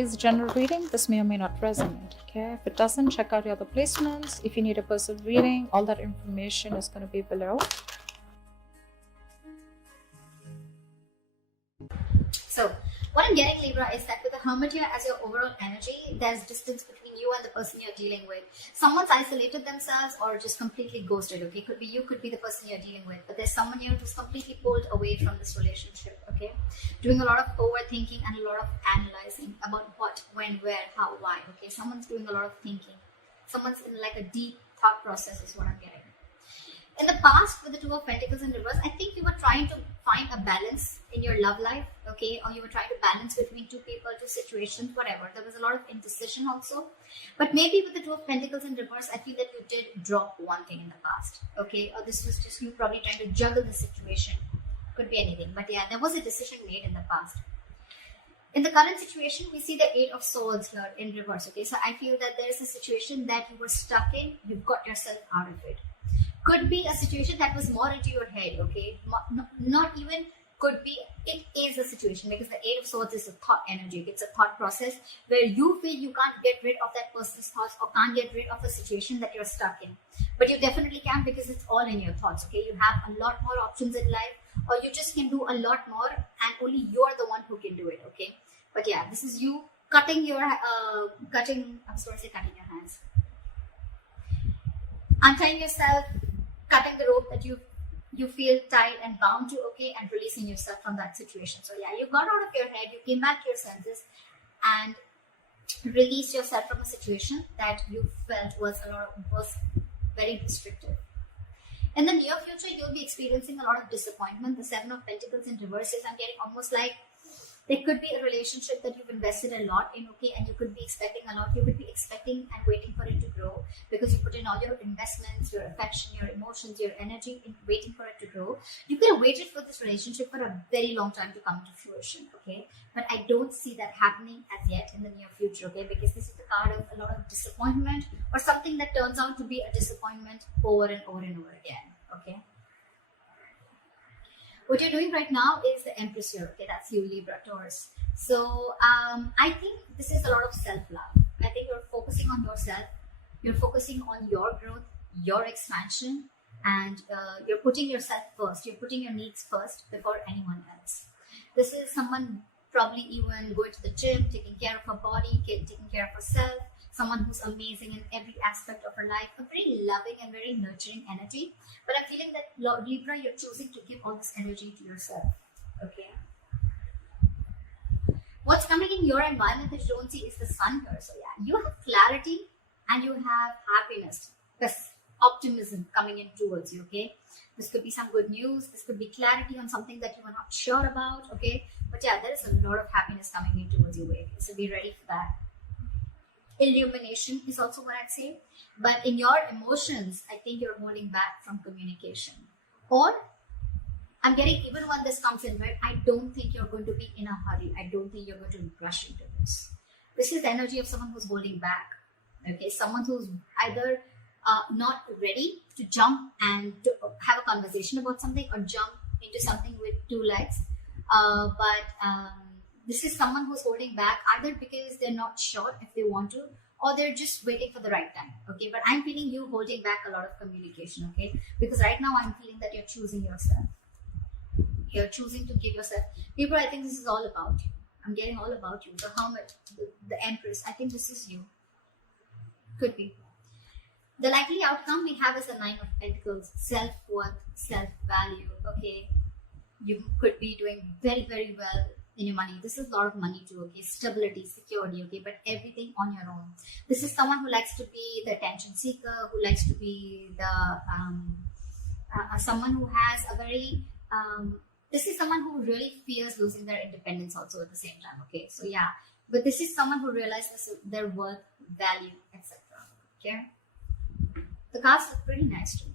is a general reading. This may or may not resonate. Okay, if it doesn't, check out your other placements. If you need a personal reading, all that information is going to be below. So what I'm getting, Libra, is that with the Hermit here as your overall energy, there's distance between you and the person you're dealing with. Someone's isolated themselves or just completely ghosted, okay? Could be you, could be the person you're dealing with. But there's someone here who's completely pulled away from this relationship, okay? Doing a lot of overthinking and a lot of analyzing about what, when, where, how, why, okay? Someone's doing a lot of thinking. Someone's in like a deep thought process is what I'm getting. In the past, with the Two of Pentacles in reverse, I think you were trying to find a balance in your love life, okay? Or you were trying to balance between two people, two situations, whatever. There was a lot of indecision also. But maybe with the Two of Pentacles in reverse, I feel that you did drop one thing in the past, okay? Or this was just you probably trying to juggle the situation. Could be anything. But yeah, there was a decision made in the past. In the current situation, we see the Eight of Swords here in reverse, okay? So I feel that there is a situation that you were stuck in. You got yourself out of it. Could be a situation that was more into your head, okay? Not even could be, it is a situation, because the Eight of Swords is a thought energy. It's a thought process where you feel you can't get rid of that person's thoughts or can't get rid of the situation that you're stuck in. But you definitely can, because it's all in your thoughts, okay? You have a lot more options in life, or you just can do a lot more, and only you're the one who can do it, okay? But yeah, this is you cutting your, cutting your hands. Untying yourself, cutting the rope that you feel tied and bound to, okay, and releasing yourself from that situation. So yeah, you got out of your head, you came back to your senses and released yourself from a situation that you felt was very restrictive. In the near future, you'll be experiencing a lot of disappointment. The Seven of Pentacles in reverse is, I'm getting almost like there could be a relationship that you've invested a lot in, okay, and you could be expecting a lot. You could be expecting and waiting for it to grow, because you put in all your investments, your affection, your emotions, your energy in waiting for it to grow. You could have waited for this relationship for a very long time to come to fruition, okay? But I don't see that happening as yet in the near future, okay? Because this is the card of a lot of disappointment, or something that turns out to be a disappointment over and over and over again, okay? What you're doing right now is the Empress here, okay? That's you, Libra, Taurus. So I think this is a lot of self-love. I think you're focusing on yourself. You're focusing on your growth, your expansion, and you're putting yourself first. You're putting your needs first before anyone else. This is someone probably even going to the gym, taking care of her body, taking care of herself, someone who's amazing in every aspect of her life, a very loving and very nurturing energy. But I'm feeling that, Libra, you're choosing to give all this energy to yourself, okay? What's coming in your environment that you don't see is the Sun here. So yeah, you have clarity and you have happiness, this optimism coming in towards you, okay? This could be some good news. This could be clarity on something that you are not sure about, okay? But yeah, there is a lot of happiness coming in towards you, so be ready for that. Illumination is also what I'd say. But in your emotions, I think you're holding back from communication. Or I'm getting, even when this comes in, right, I don't think you're going to be in a hurry. I don't think you're going to rush into this. This is the energy of someone who's holding back. Okay, someone who's either not ready to jump and to have a conversation about something, or jump into something with two legs. This is someone who's holding back, either because they're not sure if they want to, or they're just waiting for the right time, okay? But I'm feeling you holding back a lot of communication, okay? Because right now I'm feeling that you're choosing yourself. You're choosing to give yourself. People, I think this is all about you. I'm getting all about you. The Hermit, the Empress, I think this is you. Could be. The likely outcome we have is the Nine of Pentacles, self-worth, self-value, okay? You could be doing very, very well in your money. This is a lot of money too, okay? Stability, security, okay? But everything on your own. This is someone who likes to be the attention seeker, who likes to be the someone who has a very this is someone who really fears losing their independence also at the same time, okay? So yeah, but this is someone who realizes their worth, value, etc. Okay, the cards look pretty nice to me.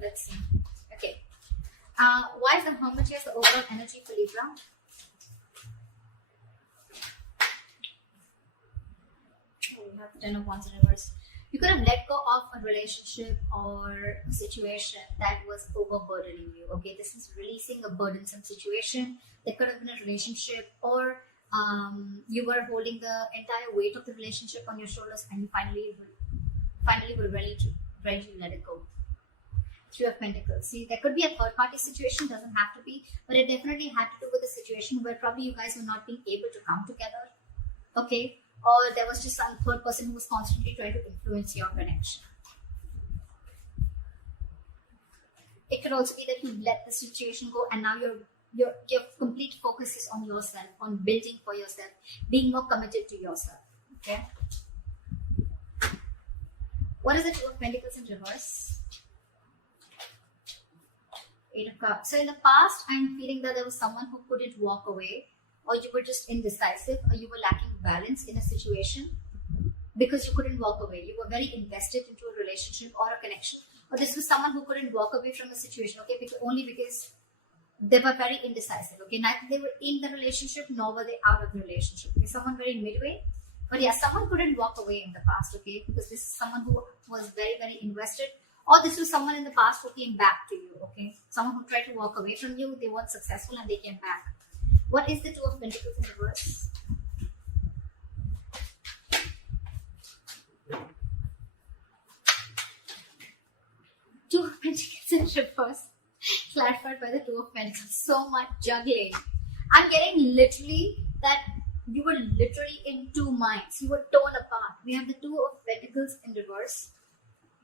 Let's see. Okay, why is the Hermit here the overall energy for Libra? We have 10 of Wands in reverse. You could have let go of a relationship or a situation that was overburdening you, okay? This is releasing a burdensome situation. There could have been a relationship or You were holding the entire weight of the relationship on your shoulders, and you finally were ready to let it go. Three of Pentacles. See, there could be a third party situation, doesn't have to be, but it definitely had to do with a situation where probably you guys were not being able to come together. Okay, or there was just some third person who was constantly trying to influence your connection. It could also be that you let the situation go, and now your complete focus is on yourself, on building for yourself, being more committed to yourself. Okay. What is the Two of Pentacles in reverse? Eight of Cups. So in the past, I'm feeling that there was someone who couldn't walk away, or you were just indecisive, or you were lacking balance in a situation because you couldn't walk away. You were very invested into a relationship or a connection, or this was someone who couldn't walk away from a situation, okay, only because they were very indecisive, okay, neither they were in the relationship nor were they out of the relationship, okay, someone very midway. But yeah, someone couldn't walk away in the past, okay, because this is someone who was very, very invested, or this was someone in the past who came back to you, okay, someone who tried to walk away from you, they weren't successful and they came back. What is the Two of Pentacles in reverse? Two of Pentacles in reverse, clarified by the Two of Pentacles. So much juggling. I'm getting literally that you were literally in two minds. You were torn apart. We have the Two of Pentacles in reverse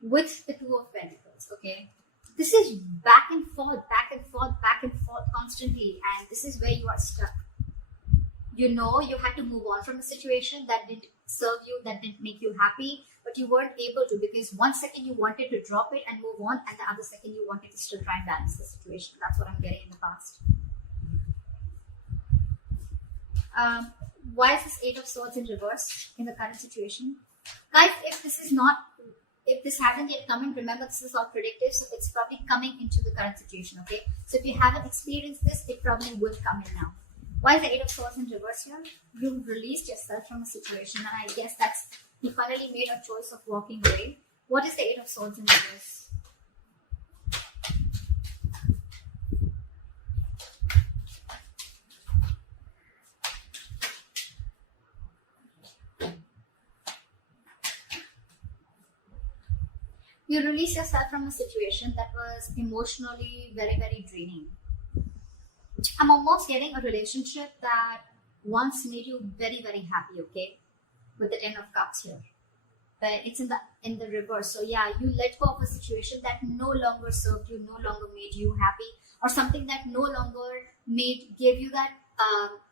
with the Two of Pentacles, okay? This is back and forth, back and forth, back and forth constantly, and this is where you are stuck. You know you had to move on from a situation that didn't serve you, that didn't make you happy, but you weren't able to, because one second you wanted to drop it and move on, and the other second you wanted to still try and balance the situation. That's what I'm getting in the past. Why is this Eight of Swords in reverse in the current situation? Guys, if this hasn't yet come in, remember this is all predictive, so it's probably coming into the current situation, okay? So if you haven't experienced this, it probably will come in now. Why is the Eight of Swords in reverse here? You've released yourself from a situation, and I guess that's, you finally made a choice of walking away. What is the Eight of Swords in reverse? You release yourself from a situation that was emotionally very, very draining. I'm almost getting a relationship that once made you very, very happy, okay? With the Ten of Cups here. But it's in the reverse. So yeah, you let go of a situation that no longer served you, no longer made you happy, or something that no longer gave you that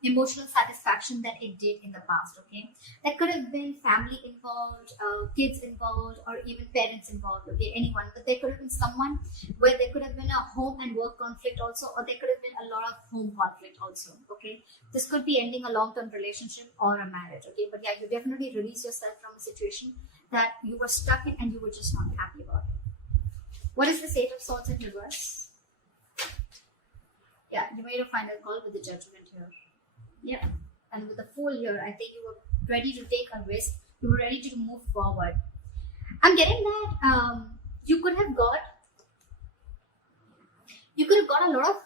emotional satisfaction that it did in the past, okay? That could have been family involved, kids involved, or even parents involved, okay? Anyone. But there could have been someone where there could have been a home and work conflict also, or there could have been a lot of home conflict also, okay? This could be ending a long-term relationship or a marriage, okay? But yeah, you definitely release yourself from a situation that you were stuck in and you were just not happy about it. What is this Eight of Swords in reverse? Yeah, you made a final call with the Judgment here. Yeah, and with the Fool here, I think you were ready to take a risk. You were ready to move forward. I'm getting that you could have got a lot of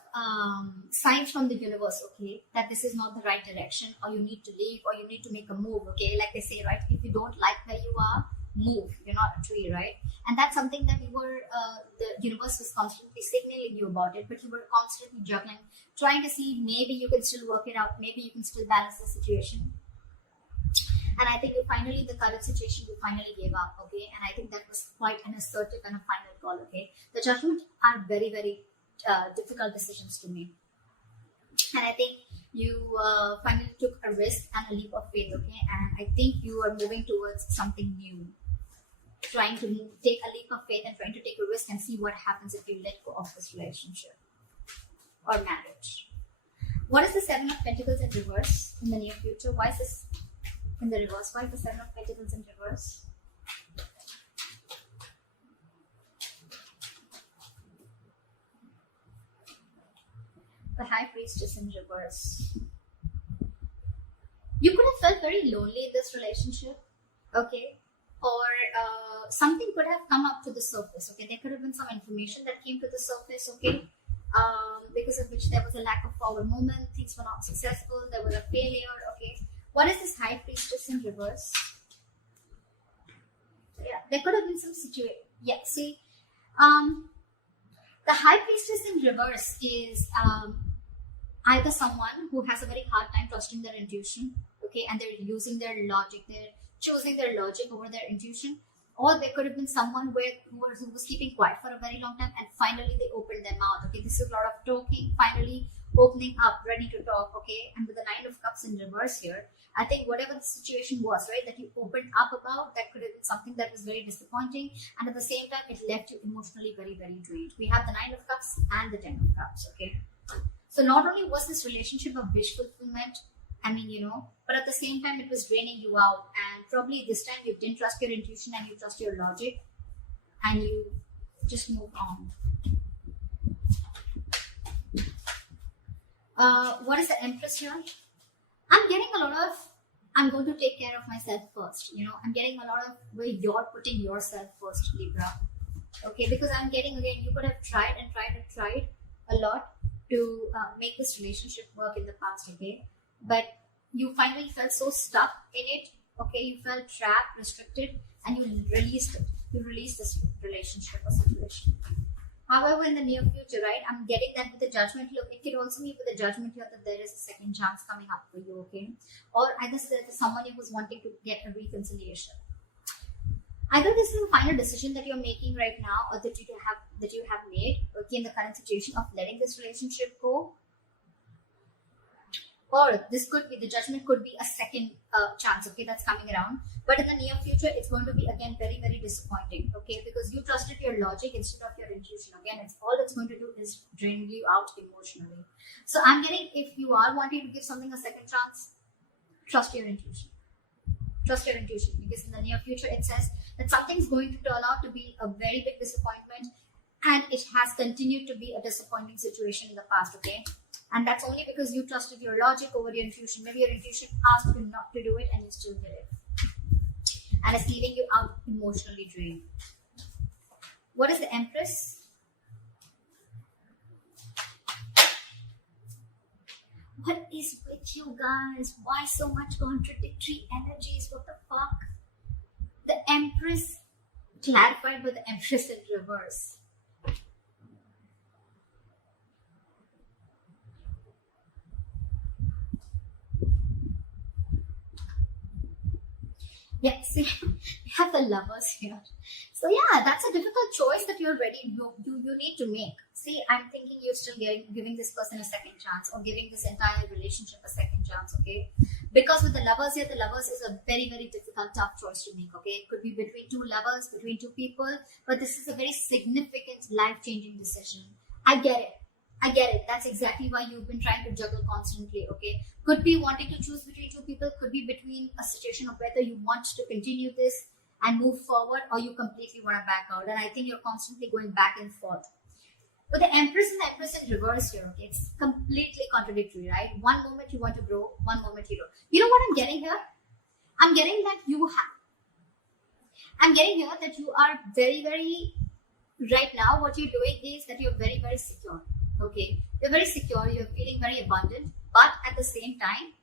signs from the universe, okay, that this is not the right direction, or you need to leave, or you need to make a move, okay? Like they say, right? If you don't like where you are, move. You're not a tree, right? And that's something that the universe was constantly signaling you about it, but you were constantly juggling, trying to see maybe you can still work it out, maybe you can still balance the situation. And I think the current situation, you finally gave up, okay? And I think that was quite an assertive and a final call, okay? The Judgment are very, very difficult decisions to make. And I think you finally took a risk and a leap of faith, okay? And I think you are moving towards something new. Trying to take a leap of faith and trying to take a risk and see what happens if you let go of this relationship or marriage. What is the Seven of Pentacles in reverse in the near future? Why is this in the reverse? Why is the Seven of Pentacles in reverse? The High Priestess in reverse. You could have felt very lonely in this relationship, okay? Or something could have come up to the surface, okay? There could have been some information that came to the surface, okay? because of which there was a lack of forward movement, things were not successful, there was a failure. Okay, what is this High Priestess in reverse? Yeah, there could have been some situation. Yeah, see, the High Priestess in reverse is either someone who has a very hard time trusting their intuition, okay, and they're using their logic, they're choosing their logic over their intuition, or there could have been someone who was keeping quiet for a very long time and finally they opened their mouth. Okay, this is a lot of talking, finally opening up, ready to talk. Okay, and with the Nine of Cups in reverse here, I think whatever the situation was, right, that you opened up about, that could have been something that was very disappointing, and at the same time it left you emotionally very, very drained. We have the Nine of Cups and the Ten of Cups. Okay, so not only was this relationship a wish fulfillment, I mean, but at the same time, it was draining you out. And probably this time you didn't trust your intuition and you trust your logic and you just moved on. What is the Empress here? I'm getting a lot of, I'm going to take care of myself first. I'm getting a lot of where you're putting yourself first, Libra. Okay, because I'm getting, again, you could have tried and tried a lot to make this relationship work in the past, okay? But you finally felt so stuck in it, okay? You felt trapped, restricted, and you released it. You released this relationship or situation. However, in the near future, right, I'm getting that with the Judgment. Look, it could also be with the Judgment here that there is a second chance coming up for you, okay? Or either there's someone who's wanting to get a reconciliation. Either this is the final decision that you're making right now, or that you have made, okay, in the current situation of letting this relationship go. Or this could be, the Judgment could be a second chance, okay, that's coming around. But in the near future, it's going to be, again, very, very disappointing, okay, because you trusted your logic instead of your intuition. Again, it's all it's going to do is drain you out emotionally. So I'm getting, if you are wanting to give something a second chance, trust your intuition. Trust your intuition, because in the near future, it says that something's going to turn out to be a very big disappointment, and it has continued to be a disappointing situation in the past, okay? And that's only because you trusted your logic over your intuition. Maybe your intuition asked you not to do it and you still did it. And it's leaving you out emotionally drained. What is the Empress? What is with you guys? Why so much contradictory energies? What the fuck? The Empress clarified with the Empress in reverse. Yeah, see, we have the Lovers here. So yeah, that's a difficult choice that you're ready, you need to make. See, I'm thinking you're still giving this person a second chance, or giving this entire relationship a second chance, okay? Because with the Lovers here, the Lovers is a very, very difficult, tough choice to make, okay? It could be between two lovers, between two people, but this is a very significant, life-changing decision. I get it. That's exactly why you've been trying to juggle constantly, okay? Could be wanting to choose between two people, could be between a situation of whether you want to continue this and move forward, or you completely want to back out. And I think you're constantly going back and forth. But the Empress and the Empress in reverse here, okay? It's completely contradictory, right? One moment you want to grow, one moment you don't. You know what I'm getting here? I'm getting that you are very, very, right now, what you're doing is that you're very, very secure. Okay, you're very secure, you're feeling very abundant, but at the same time,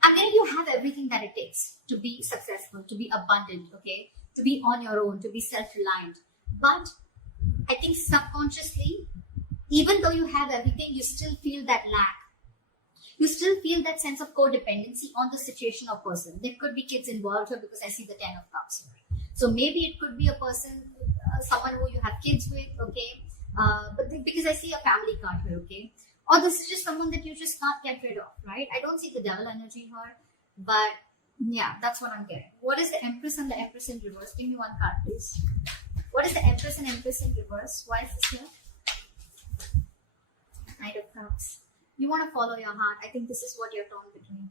I mean, you have everything that it takes to be successful, to be abundant, okay, to be on your own, to be self-reliant. But I think subconsciously, even though you have everything, you still feel that lack. You still feel that sense of codependency on the situation or person. There could be kids involved here because I see the Ten of Cups here. So maybe it could be a person, someone who you have kids with, okay. Because I see a family card here, okay? Or this is just someone that you just can't get rid of, right? I don't see the Devil energy here, but yeah, that's what I'm getting. What is the Empress and the Empress in reverse? Give me one card, please. What is the Empress and Empress in reverse? Why is this here? Knight of Cups. You want to follow your heart. I think this is what you're torn between.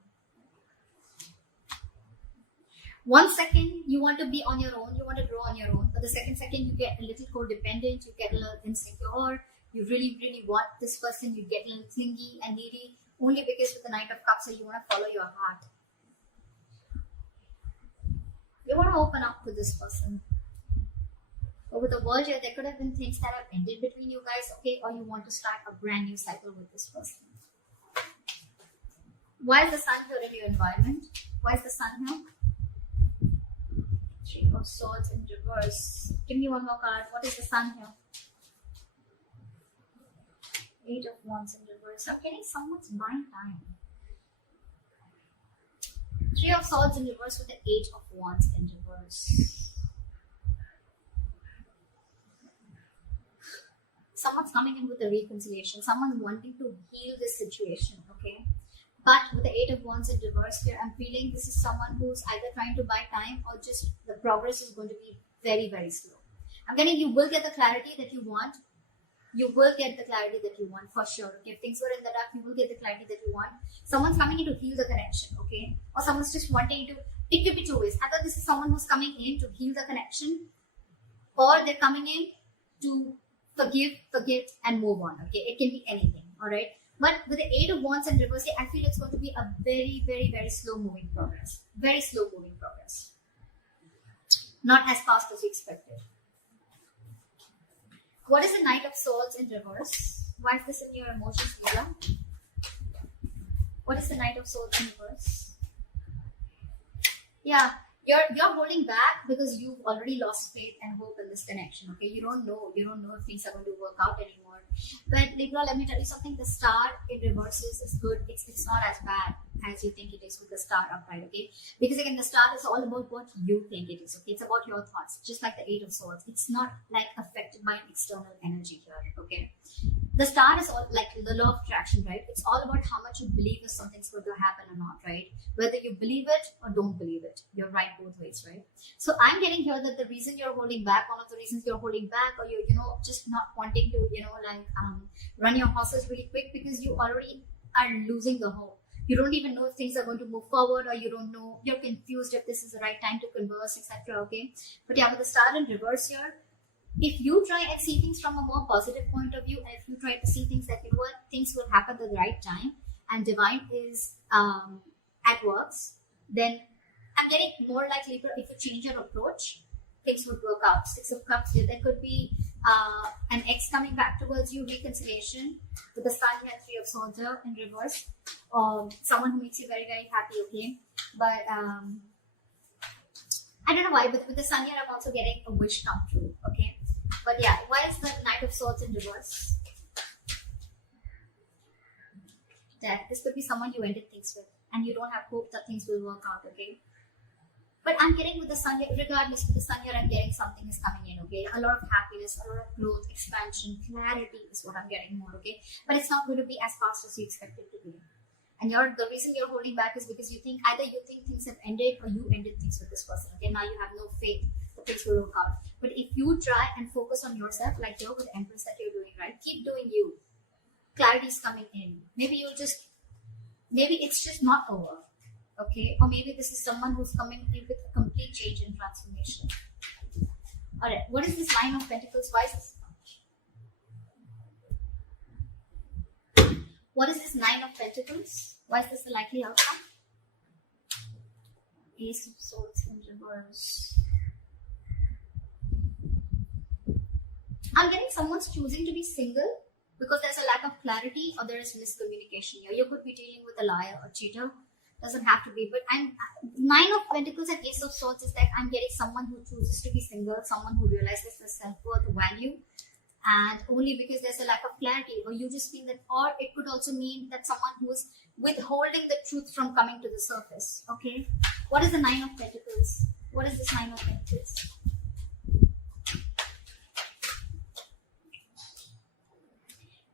1 second, you want to be on your own, you want to grow on your own. But the second you get a little codependent, you get a little insecure, you really, really want this person, you get a little clingy and needy, only because with the Knight of Cups, so you want to follow your heart. You want to open up to this person. But with the world here, there could have been things that have ended between you guys, okay? Or you want to start a brand new cycle with this person. Why is the sun here in your environment? Why is the sun here? Three of Swords in reverse. Give me one more card. What is the sun here? Eight of Wands in reverse. I'm getting someone's buying time. Three of Swords in reverse with the Eight of Wands in reverse. Someone's coming in with a reconciliation. Someone's wanting to heal this situation, okay? But with the Eight of Wands in reverse here, I'm feeling this is someone who's either trying to buy time or just the progress is going to be very, very slow. I'm getting you will get the clarity that you want. You will get the clarity that you want for sure. If things were in the dark, you will get the clarity that you want. Someone's coming in to heal the connection, okay? Or someone's just wanting to, it could be two ways. Either this is someone who's coming in to heal the connection, or they're coming in to forgive, forget, and move on, okay? It can be anything, all right? But with the Eight of Wands and reverse, I feel it's going to be a very, very, very slow moving progress. Very slow moving progress. Not as fast as you expected. What is the Knight of Swords in reverse? Why is this in your emotions, Libra? What is the Knight of Swords in reverse? Yeah, you're holding back because you've already lost faith and hope in this connection, okay? You don't know if things are going to work out anymore. But Libra, let me tell you something, the star in reverses is good. It's not as bad as you think it is with the star upright, okay? Because again, the star is all about what you think it is, okay? It's about your thoughts, just like the Eight of Swords. It's not like affected by an external energy here, okay? The star is all like the law of attraction, right? It's all about how much you believe if something's going to happen or not, right? Whether you believe it or don't believe it, you're right both ways, right? So I'm getting here that the reason you're holding back, one of the reasons you're holding back, or you're, just not wanting to, run your horses really quick because you already are losing the hope. You don't even know if things are going to move forward, or you don't know, you're confused if this is the right time to converse, etc. Okay, but yeah, with the star in reverse here, if you try and see things from a more positive point of view, and if you try to see things that things will happen at the right time, and divine is at works, then I'm getting more like Libra. If you change your approach, things would work out. Six of Cups here. There could be an ex coming back towards you, reconciliation. With the Sun here, Three of Swords here in reverse. Someone who makes you very, very happy, okay? But I don't know why, but with the Sun here, I'm also getting a wish come true, okay? But yeah, why is the Knight of Swords in reverse? That this could be someone you ended things with, and you don't have hope that things will work out, okay? But I'm getting with the Sun here, regardless with the Sun here, I'm getting something is coming in, okay? A lot of happiness, a lot of growth, expansion, clarity is what I'm getting more, okay? But it's not going to be as fast as you expect it to be. And the reason you're holding back is because you think things have ended, or you ended things with this person, okay? Now you have no faith that things will work out. But if you try and focus on yourself, like you're with the Empress that you're doing, right? Keep doing you. Clarity is coming in. Maybe it's just not over. Okay, or maybe this is someone who's coming in with a complete change and transformation. Alright, what is this Nine of Pentacles? Why is this? What is this Nine of Pentacles? Why is this the likely outcome? Ace of Swords in reverse. I'm getting someone's choosing to be single because there's a lack of clarity, or there is miscommunication here. You could be dealing with a liar or cheater. Doesn't have to be, but Nine of Pentacles and Ace of Swords is that I'm getting someone who chooses to be single, someone who realizes their self-worth, value, and only because there's a lack of clarity, or you just feel that, or it could also mean that someone who is withholding the truth from coming to the surface. Okay, what is the Nine of Pentacles? What is this Nine of Pentacles?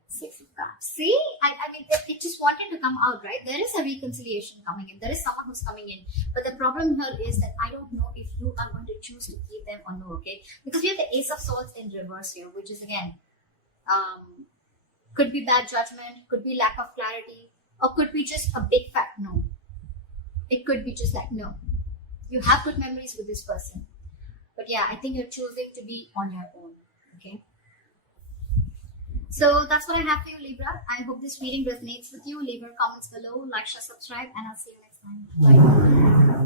Six of Cups. See, I mean, it just wanted to come out, right? There is a reconciliation coming in. There is someone who's coming in. But the problem here is that I don't know if you are going to choose to keep them or no, okay? Because we have the Ace of Swords in reverse here, which is again, could be bad judgment, could be lack of clarity, or could be just a big fat no. It could be just like, no. You have good memories with this person. But yeah, I think you're choosing to be on your own, okay? So that's what I have for you, Libra. I hope this reading resonates with you. Leave your comments below, like, share, subscribe, and I'll see you next time. Bye.